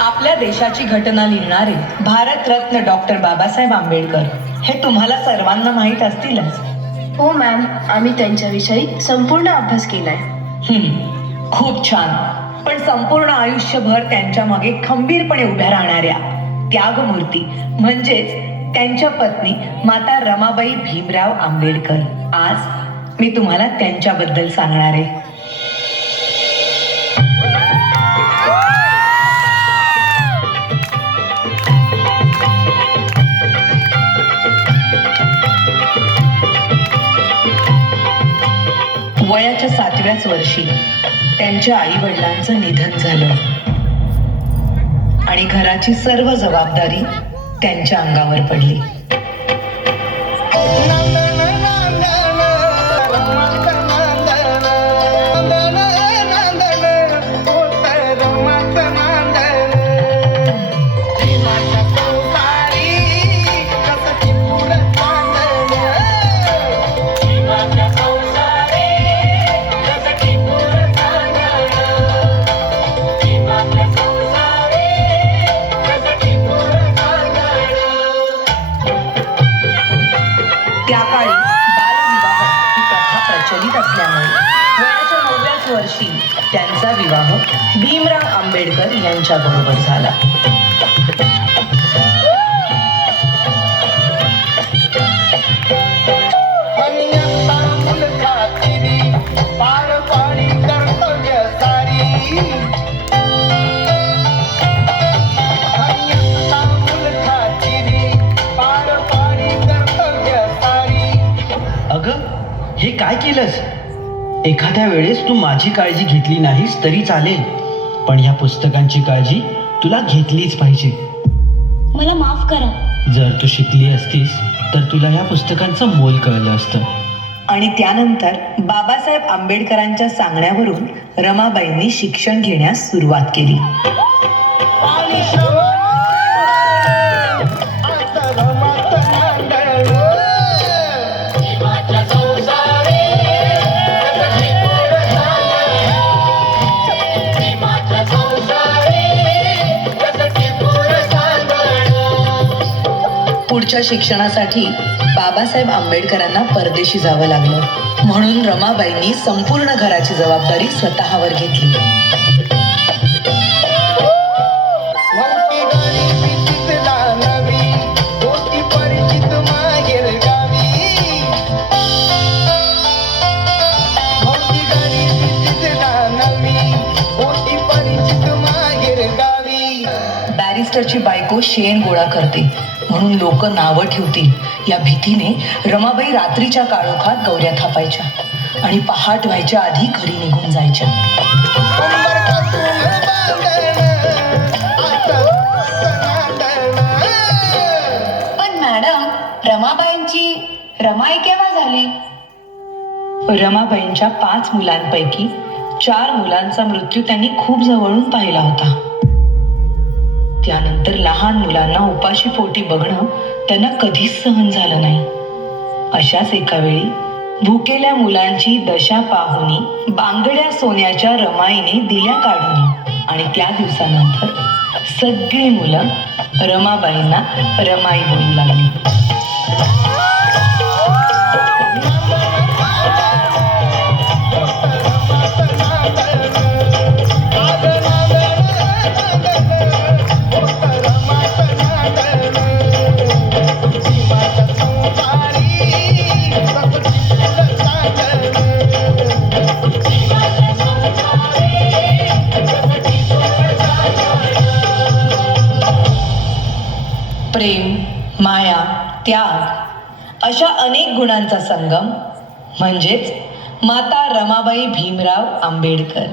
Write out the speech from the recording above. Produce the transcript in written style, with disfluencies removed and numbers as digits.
आपल्या देशाची घटना लिहिणारे भारतरत्न डॉक्टर बाबासाहेब आंबेडकर हे तुम्हाला सर्वांना माहीत असतीलच. हो मॅम, आम्ही त्यांच्याविषयी संपूर्ण अभ्यास केलाय. खूप छान. पण संपूर्ण आयुष्यभर त्यांच्या मागे खंबीरपणे उभ्या राहणाऱ्या त्यागमूर्ती म्हणजेच त्यांच्या पत्नी माता रमाबाई भीमराव आंबेडकर आज मी तुम्हाला त्यांच्याबद्दल सांगणार आहे. वयाच्या 7व्याच वर्षी त्यांच्या आई वडिलांचं निधन झालं आणि घराची सर्व जबाबदारी त्यांच्या अंगावर पडली. त्या काळी बालविवाह ही प्रथा प्रचलित असल्यामुळे वयाच्या 9व्याच वर्षी त्यांचा विवाह भीमराव आंबेडकर यांच्याबरोबर झाला. हे काय केलंस? एखाद्या वेळेस तू माझी काळजी घेतली नाहीस तरी चालेल, पण ह्या पुस्तकांची काळजी तुला घेतलीच पाहिजे. मला माफ करा. जर तू शिकली असतीस तर तुला ह्या पुस्तकांचं मोल कळलं असतं. आणि त्यानंतर बाबासाहेब आंबेडकरांच्या सांगण्यावरून रमाबाईंनी शिक्षण घेण्यास सुरुवात केली. पुढच्या शिक्षणासाठी बाबासाहेब आंबेडकरांना परदेशी जावं लागलं, म्हणून रमाबाईंनी संपूर्ण घराची जबाबदारी स्वतःवर घेतली. बॅरिस्टरची बायको शेण गोळा करते म्हणून लोक नावं ठेवतील या भीतीने रमाबाई रात्रीच्या काळोखात गौऱ्या थापायच्या आणि पहाट व्हायच्या आधी घरी निघून जायच्या. पण मॅडम, रमाबाईंची रमाई केव्हा झाली? रमाबाईंच्या 5 मुलांपैकी 4 मुलांचा मृत्यू त्यांनी खूप जवळून पाहिला होता. त्यानंतर लहान मुलांना उपाशी पोटी बघणं त्यांना कधीच सहन झालं नाही. अशाच एका वेळी भुकेल्या मुलांची दशा पाहुनी बांगड्या सोन्याच्या रमाईने दिल्या काढून आणि त्या दिवसानंतर सगळी मुलं रमाबाईंना रमाई बोलू लागली. प्रेम, माया, त्याग अशा अनेक गुणांचा संगम म्हणजेच माता रमाबाई भीमराव आंबेडकर.